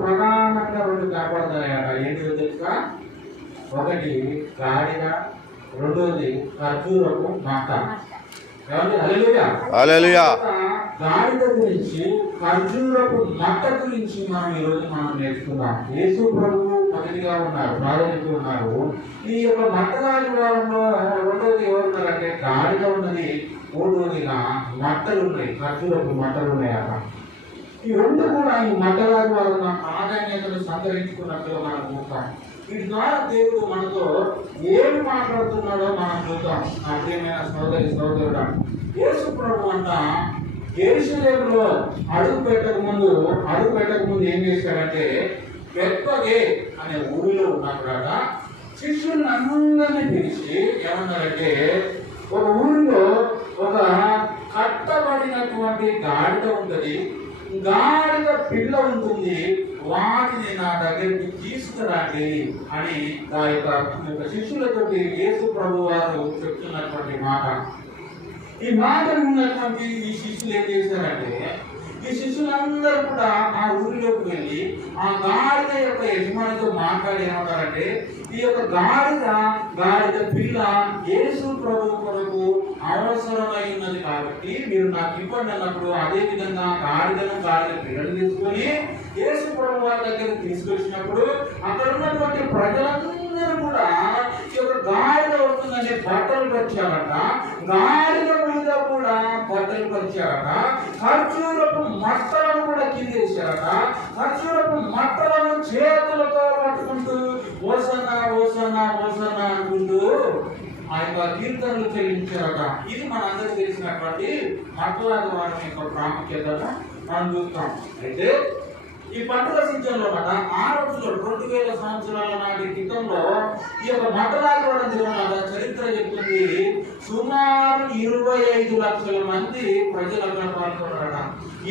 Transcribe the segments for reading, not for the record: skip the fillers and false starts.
ప్రధానంగా రెండు కనపడుతున్నాయట. ఏంటిదో తెలుసా? ఒకటి గాడిద, రెండోది ఖర్జూరపు మట్ట. హల్లెలూయా. గాడిద గురించి, ఖర్జూరపు మట్ట గురించి ఈరోజు మనం నేర్చుకుందాం. యేసు ప్రభువు మొదటిగా ఉన్నారు, ప్రారంభించి ఉన్నారు. ఈ యొక్క మట్టరాజు వారంలో రెండోది ఎవరున్నారంటే గాడిద ఉన్నది, మూడోదిగా మట్టలు ఉన్నాయి, ఖర్జూరపు మట్టలు ఉన్నాయట. ఈ రెండు కూడా ఈ మట్టరాజు వారు ప్రాధాన్యతను సంతరించుకున్నట్టుగా మనం చూస్తాం. వీటి ద్వారా దేవుడు మనతో ఏమి మాట్లాడుతున్నాడో మనం చూద్దాం. నా ప్రియమైన సోదరుడా, యేసు ప్రభు అంట యెరూషలేములో అడుగు పెట్టక ముందు ఏం చేశాడంటే, బెత్ఫగే అనే ఊరిలో ఉన్నప్పుడట శిష్యులను అందరినీ పిలిచి ఏమన్నారంటే, ఒక ఊరిలో ఒక కట్టబడినటువంటి గాడిద ఉంటుంది, గాడిద పిల్ల ఉంటుంది, వాటిని నా దగ్గరికి తీసుకురండి అని ఆ యొక్క శిష్యులతో యేసు ప్రభు వారు చెప్తున్నటువంటి మాట. ఈ మాట ఉన్నటువంటి ఈ శిష్యులు ఏం చేశారంటే, ఈ శిష్యులందరూ కూడా ఆ ఊరిలోకి వెళ్ళి ఆ గాడిద యొక్క యజమానితో మాట్లాడి ఏమన్నారంటే, ఈ యొక్క గాడిద పిల్ల యేసు ప్రభు కొరకు అవసరమై ఉన్నది కాబట్టి మీరు నాకు ఇవ్వండి అన్నప్పుడు, అదే విధంగా గాడిద పిల్లలు తీసుకొని యేసు ప్రభు వారి దగ్గర తీసుకొచ్చినప్పుడు అక్కడ ఉన్నటువంటి ప్రజలందరూ కూడా ఈ యొక్క గాడిద వస్తుందనే బట్టలు పరిచారట, గాడిద మీద కూడా బట్టలు పరిచారట, ఖర్జూరపు మట్టలను కూడా కిందేశారట, ఖర్జూరపు మట్టలను చేతులతో పట్టుకుంటూ ఓసన్నా ఓసన్నా ఓసన్నా అనుకుంటూ ఆ యొక్క కీర్తనలు చెల్లించారట. ఇది మన అందరికీ తెలిసినటువంటి మట్టరాజు వారి యొక్క ప్రాముఖ్యతను మనం చూస్తాం. అయితే ఈ పండుగ సీజన్లో ఆ రోజుల్లో 2000 సంవత్సరాల నాటి క్రితంలో ఈ యొక్క మట్టరాజు వారి చరిత్ర చెప్తుంది. సుమారు 25 లక్షల మంది ప్రజలు అక్కడ పాల్గొన్నారట.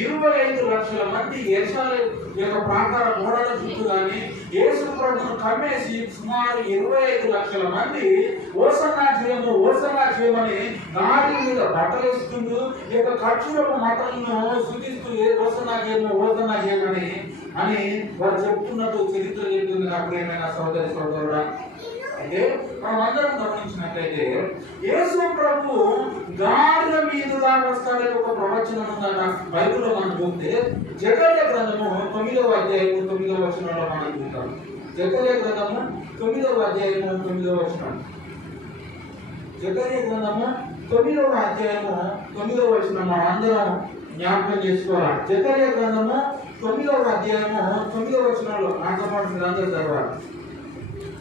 25 లక్షల మంది యెరూషలేము యొక్క ప్రాకార గోడల చుట్టూ కానీ యేసు ప్రభువును కమ్మేసి సుమారు 25 లక్షల మంది ఓసన్నా చేయమని గాడి మీద బట్టలు వేసుకుంటూ ఈ యొక్క ఖర్జూరపు మట్టలను శుద్ధిస్తూ ఓసన్నా చేయమని అని వారు చెప్తున్నట్టు చరిత్ర చెప్తుంది. నా ప్రియమైన సోదరుడా, అయితే మనం అందరం గమనించినట్లయితే యేసు ప్రభు గాడిద మీదుగా వస్తాడని ఒక ప్రవచనం ఉందట బైబిల్లో మనం చూస్తే. జకర్యా గ్రంథము 9వ అధ్యాయము 9వ వచనంలో మనం చూస్తాం. జకర్యా గ్రంథము 9వ అధ్యాయము 9వ వచనం. జకర్యా గ్రంథము 9వ అధ్యాయము 9వ వచనం మనం అందరం జ్ఞాపకం చేసుకోవాలి. జకర్యా గ్రంథము 9వ అధ్యాయము 9వ వచనంలో నాతో పాటు మీరు అందరూ చదవాలి.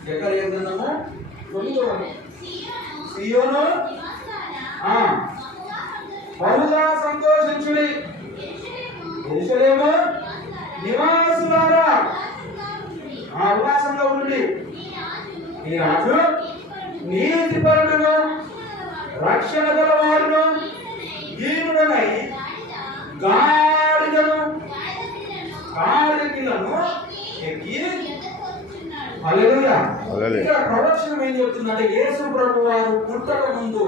జకర్యా గ్రంథము 9వ సీయోను బహుగా సంతోషించుడి, యెరూషలేము నివాసులారా ఉల్లాసంగా ఉండి, ఈ రాజు నీతిపరుడును రక్షణ గల వాడును దీనుడనై గాడిద పిల్లను ఎక్కి. హల్లెలూయా. ఇక్కడ ప్రవచనం ఏం చెప్తుందంటే, యేసు ప్రభు వారు పుట్టక ముందు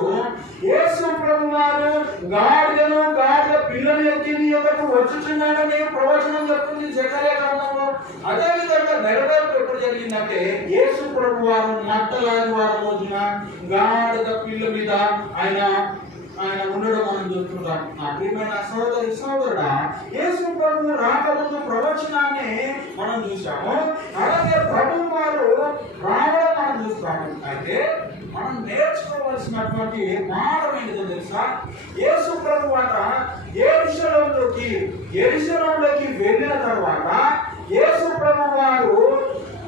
యేసు ప్రభు వారు గాడిద పిల్లలు ఎక్కి నీ యొక్కకు వచ్చుచున్నాడని ప్రవచనం చెప్తుంది జకర్యా గ్రంథంలో. అదే విధంగా నెరవేర్పు ఎప్పుడు జరిగిందంటే, యేసు ప్రభు వారు మట్టరాజు వారి రోజున గాడిద పిల్ల మీద ఆయన ఉండడం మనం చూస్తుంటాం. నా ప్రియమైన సోదరుడా, యేసు ప్రభు రాకముందు ప్రవచనాన్ని మనం చూసాము, అలాగే ప్రభు వారు రావడం మనం చూస్తాము. అయితే మనం నేర్చుకోవాల్సినటువంటి పాఠం ఏంటో తెలుసా? యేసు ప్రభు యెరూషలేములోకి వెళ్ళిన తర్వాత యేసు ప్రభు వారు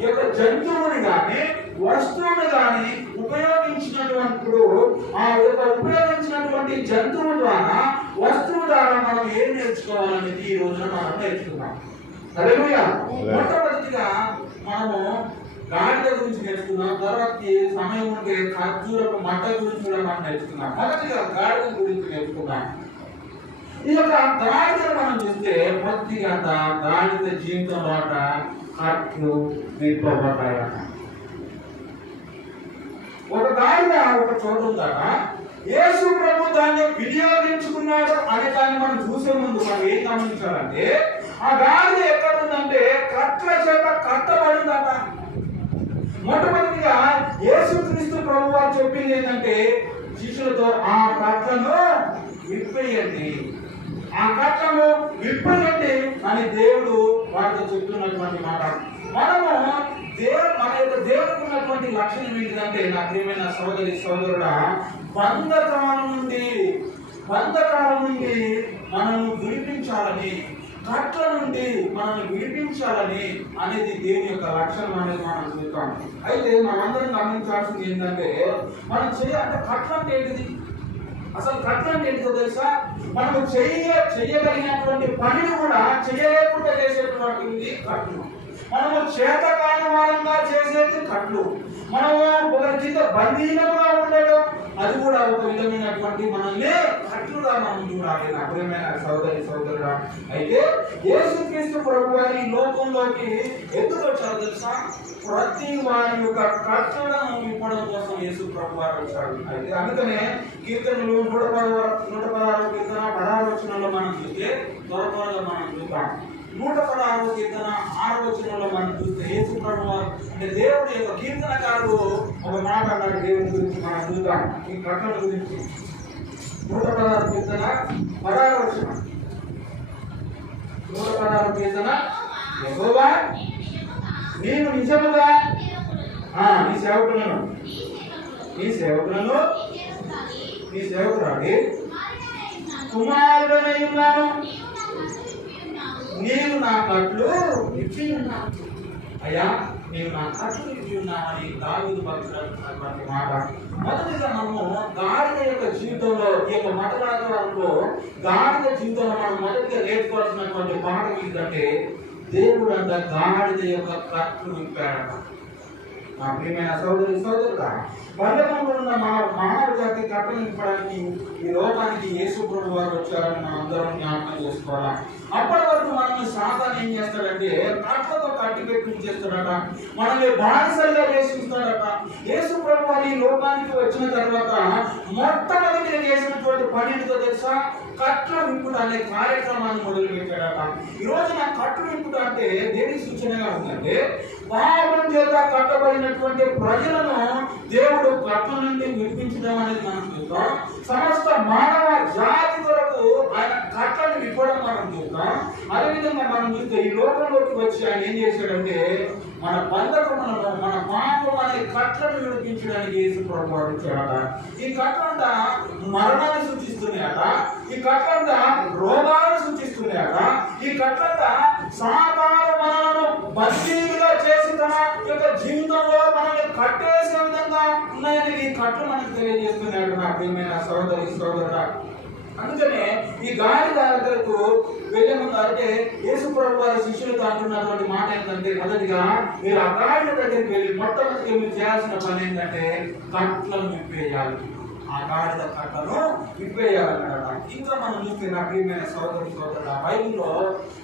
యొక్క జంతువుని కానీ వస్తువుని కానీ ఉపయోగించినటువంటి జంతువు ద్వారా వస్తువు ద్వారా మనం ఏం నేర్చుకోవాలనేది ఈ రోజున మనం నేర్చుకున్నాం. హల్లెలూయా. మొట్టమొదటిగా మనము గాడిద గురించి నేర్చుకున్నాం. తర్వాత సమయం ఉంటే ఖర్జూరపు మట్ట గురించి కూడా మనం నేర్చుకున్నాం. మొదటిగా గాడిద గురించి నేర్చుకున్నాం. ఈ యొక్క గాడిదను మనం చూస్తే మొదటిగా గాడిద జీవితంలో కట్లు విప్పబడ్డాయట. ఒక గాడిద ఒక చోటు ఉందట. యేసు ప్రభు దాన్ని వినియోగించుకున్నాడు అనే దాన్ని మనం చూసే ముందు మనం ఏం గమనించాలంటే, ఆ గాడిద ఎక్కడ ఉందంటే ఆ కట్టను విప్పనండి అని దేవుడు వారితో చెప్తున్నటువంటి మాట. మనము మన యొక్క దేవుడికి ఉన్నటువంటి లక్షణం ఏంటిదంటే, నా ప్రియమైన సోదరి సోదరుడా, బంధకాల నుండి మనల్ని విడిపించాలని, కట్ల నుండి మనల్ని విడిపించాలని అనేది దేవుని యొక్క లక్షణం అనేది మనం చూస్తాం. అయితే మనందరం గమనించాల్సింది ఏంటంటే, మనం అంటే కట్ల అంటే ఏంటిది? అసలు కట్ల అంటే ఏంటిదో తెలుసా? మనము చెయ్యగలిగినటువంటి పనిని కూడా చేయలేకుండా చేసేటువంటి కట్లు. మనము చేతకాని వారంగా చేసేది కట్లు. మనము ఒకరి కింద బందీనముగా ఉండడం, అది కూడా ఒక విధమైనటువంటి మనల్ని కట్లుగా మనం చూడాలి. నా ప్రియమైన సోదరి సోదరుడా, అయితే యేసుక్రీస్తు ప్రభువారు ఈ లోకంలోకి ఎందుకు వచ్చారు తెలుసా? ప్రతి వారి యొక్క కట్లను ఇవ్వడం కోసం యేసు ప్రభువారు వచ్చాడు. అయితే అందుకనే కీర్తనలు 116 కీర్తన 16 వచనంలో మనం చూస్తే, త్వరగా మనం చూద్దాం. 116 కీర్తన 6వ వచనంలో మనం చూస్తే యేసు ప్రభువారు అంటే దేవుడి యొక్క కీర్తనకారుడు ఒక మాట అన్నాడు దేవుని గురించి. మనం చూద్దాం ఈ కట్టల గురించి. 116 కీర్తన 16వ వచనం. 116 కీర్తన, యెహోవా నీవు నిజముగా నీ సేవకురాలి కుమారుడనై ఉన్నాను, నీవు నా కట్లు ఇచ్చి ఉన్నావు. అయ్యా, నీవు నా కట్లు ఇచ్చి ఉన్నావని దావీదు భక్తుడు అంటున్నటువంటి మాట. మొదటిగా మనము గాడిద యొక్క జీవితంలో, ఈ యొక్క మతవాదంలో గాడిద జీవితంలో మనం మొదటిగా నేర్చుకోవాల్సినటువంటి పాఠం ఏంటంటే, దేవుడు అంత గాడిద యొక్క కట్లు విప్పాడట. నా ప్రియమైన సోదరి సోదరుడా, బంధకంలో ఉన్న మానవ జాతి కట్టలు నింపడానికి ఈ లోకానికి యేసు ప్రభువు వారు వచ్చారని మనం అందరం జ్ఞాపకం చేసుకోవాలా. అప్పటి వరకు మనల్ని సాతాను ఏం చేస్తాడంటే, కట్లతో కట్టి పెట్టి చేస్తాడట, మనల్ని బానిసలుగా వేసిస్తాడట. యేసు ప్రభువు వారు ఈ లోకానికి వచ్చిన తర్వాత మొట్టమొదటిగా చేసినటువంటి పని ఏంటో తెలుసా? కట్ల వింపుడు అనే కార్యక్రమాన్ని మొదలు పెట్టాడట. ఈ రోజు నా కట్లు వింపుడు అంటే దేనికి సూచనగా ఉందంటే, పాపం చేత కట్టబడినటువంటి ప్రజలను దేవుడు కట్ల నుండి విడిపించడం అనేది మనం చూద్దాం. సమస్త మానవ జాతి కొరకు ఆయన కట్లను విప్పడం మనం చూద్దాం. అదేవిధంగా మనం చూస్తే ఈ లోకంలోకి వచ్చి ఆయన ఏం చేశాడంటే, మన బంధకములను, మన పాపం అనే కట్లను విడిపించడానికి యేసు ప్రభువు వచ్చాడట. ఈ కట్లంతా మరణాన్ని సూచిస్తున్నాయట, ఈ కట్లంతా రోగాలను సూచిస్తున్నాయట, ఈ కట్లంతా సాతాను మనలను బందీలుగా చేసి తన యొక్క జీవితంలో మనల్ని కట్టేసే విధంగా ఉన్నాయని ఈ కట్లు మనకు తెలియజేస్తున్నాడు. నా ప్రియమైన సోదరి సోదరుడా, అందుకనే ఈ గాడిద దగ్గరకు వెళ్ళే ముందు అంటే యేసు ప్రభువు వారి శిష్యులతో అంటున్నటువంటి మాట ఏంటంటే, మొదటిగా మీరు ఆ గాడిద దగ్గరికి వెళ్ళి మొట్టమొదటిగా మీరు చేయాల్సిన పని ఏంటంటే కట్లను విప్పేయాలి. ఆ గాడిద కట్లను విప్పేయాలన్నమాట. ఇంకా మనం చూస్తే నా ప్రియమైన సోదరి సోదరుడా, బైబిల్లో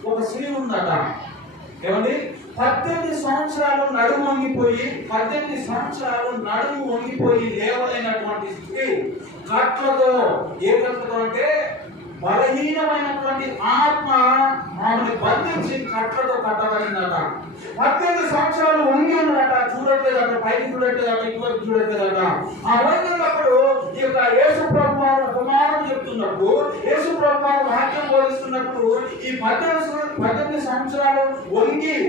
ఒక స్త్రీ ఉందట. ఏమండి? 18 సంవత్సరాలు నడుము వంగిపోయి లేవలేనటువంటి స్త్రీ కట్లతో, ఏ కట్లతో అంటే బలహీనమైనటువంటి ఆత్మ ఆమెను బంధించి కట్లతో కట్టబడిందట. 18 సంవత్సరాలు వంగి ఉన్నదట, చూడట్లేదట, పైకి చూడట్లేదట, ఇటువైపు చూడట్లేదట. ఆ వంగినప్పుడు ఈ యొక్క యేసు ప్రభువు కుమారుడు చెప్తున్నప్పుడు, యేసు ప్రభువు వాక్యం బోధిస్తున్నప్పుడు ఈ 18 సంవత్సరాలు వంగి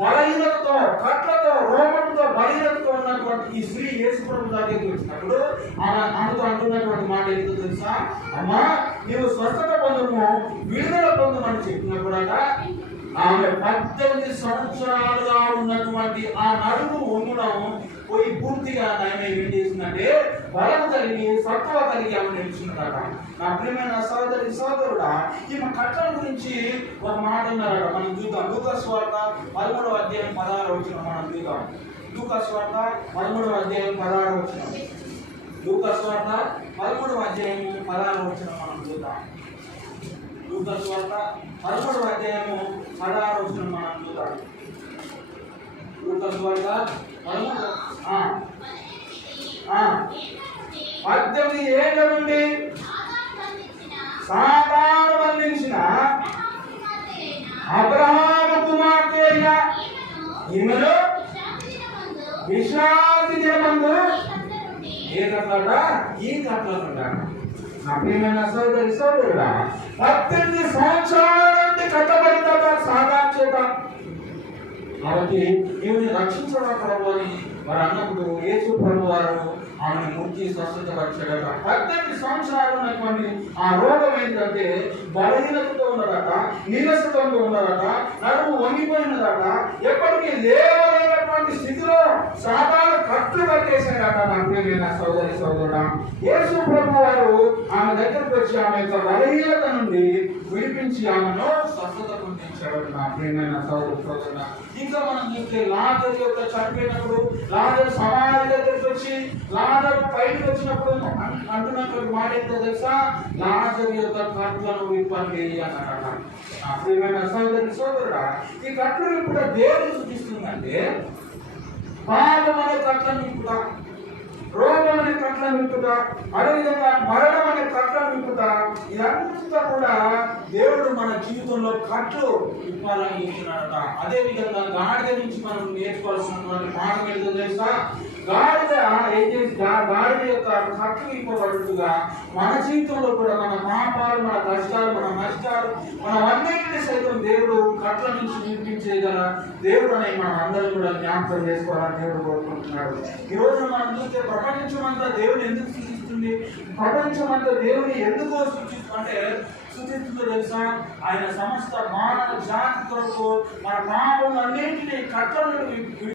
బలహీనతతో, కట్లతో, రోగంతో, బలహీనతతో ఉన్నటువంటి ఈ స్త్రీ యేసు ప్రభువు దగ్గరికి వచ్చినప్పుడు ఆమెతో అంటున్నటువంటి మాట ఏంటో తెలుసా? అమ్మా, నీవు స్వస్థత పొందుము, విడుదల పొందుమని చెప్పినప్పుడట, ఆమె 18 సంవత్సరాలుగా ఉన్నటువంటి ఆ నడుము వంగడం పోయి పూర్తిగా ఆయన ఏం చేసిందంటే బలం కలిగి, సత్వ కలిగి ఆమె నిలిచిందట. నా ప్రియమైన సోదరి సోదరుడా, ఈ కట్టల గురించి ఒక మాట ఉన్నారట. మనం చూద్దాం. లూకాసు వార్త 13వ అధ్యాయం 16వ వచనం మనం చూద్దాం. లూకాసు వార్త 13వ అధ్యాయం 16వ వచనం. లూకాసు వార్త 13వ అధ్యాయం 16వ వచనం మనం చూద్దాం. లూకాసు వార్త 13వ అధ్యాయం 16వ వచనం మనం చూద్దాం. లూకాసు వార్త 18 ఏళ్ల నుండి సాతాను బంధించిన అబ్రహాము కుమార్తె అయిన ఈమెను విశ్రాంతి దినమందు ఏ కట్లట? ఈ కట్లట. నా ప్రియమైన సోదరి సోదరుడా, 18 సంవత్సరాల నుండి కట్టబడిందట సాతాను చేత. కాబట్టి ఈమెను రక్షించడం ప్రభు అని వారు అన్నప్పుడు యేసు ప్రభు వారు ఆమెను ముట్టి స్వస్థతపరిచాడట. 18 సంవత్సరాలు ఉన్నటువంటి ఆ రోగం ఏంటంటే బలహీనతతో ఉన్నదట, నీరసత్వంతో ఉన్నదట, నడుము వంగిపోయినదట, ఎప్పటికీ లేవలేనటువంటి స్థితిలో సాతాను కట్లు కట్టేశాడట. నా ప్రియమైన సోదరి సోదరుడా, యేసు ప్రభు వారు ఆమె దగ్గరకు వచ్చి ఆమె యొక్క బలహీనత నుండి విడిపించి ఆమెను స్వస్థత పొందించాడు. నా ప్రియమైన సోదరి సోదరుడా, ఇంకా మనం చూస్తే లాజరు యొక్క చనిపోయినప్పుడు లాజరు సమాధి దగ్గరికి వచ్చి లాజరు పైకి వచ్చినప్పుడు అంటున్నటువంటి మాట ఏంటో తెలుసా? లాజరు యొక్క కట్లను విప్పండి అన్నాడట. నా ప్రియమైన సోదరి సోదరుడా, ఈ కట్లు విప్పుట దేవుడు చూపిస్తుందంటే పాపం అనే కట్లను విప్పుట, రోగం అనే కట్లను విప్పుట, అదేవిధంగా మరణం అనే కట్లను విప్పుట, ఇదంతా కూడా దేవుడు మన జీవితంలో కట్లు విప్పాలని చూస్తున్నాడట. అదే విధంగా గాడిద నుంచి మనం నేర్చుకోవాల్సినటువంటి పాఠం ఏంటో తెలుసా? గాడిద ఏం చేసి గాడిద యొక్క కట్లు విప్పబడుతుగా మన జీవితంలో కూడా మన పాపాలు, మన కష్టాలు, మన నష్టాలు, మనం అన్నింటినీ సైతం దేవుడు కట్ల నుంచి విడిపించేగల దేవుడు అని మనం అందరం కూడా జ్ఞాపకం చేసుకోవాలని దేవుడు కోరుకుంటున్నాడు. ఈ రోజు మనం చూస్తే ప్రపంచం అంతా దేవుని ఎందుకు సూచిస్తుంది? ప్రపంచం అంతా దేవుని ఎందుకు సూచిస్తుందంటే సూచిస్తుందో తెలుసా? ఆయన సమస్త మానవ జాతి కొరకు మన పాపం అన్నింటినీ కట్ల నుండి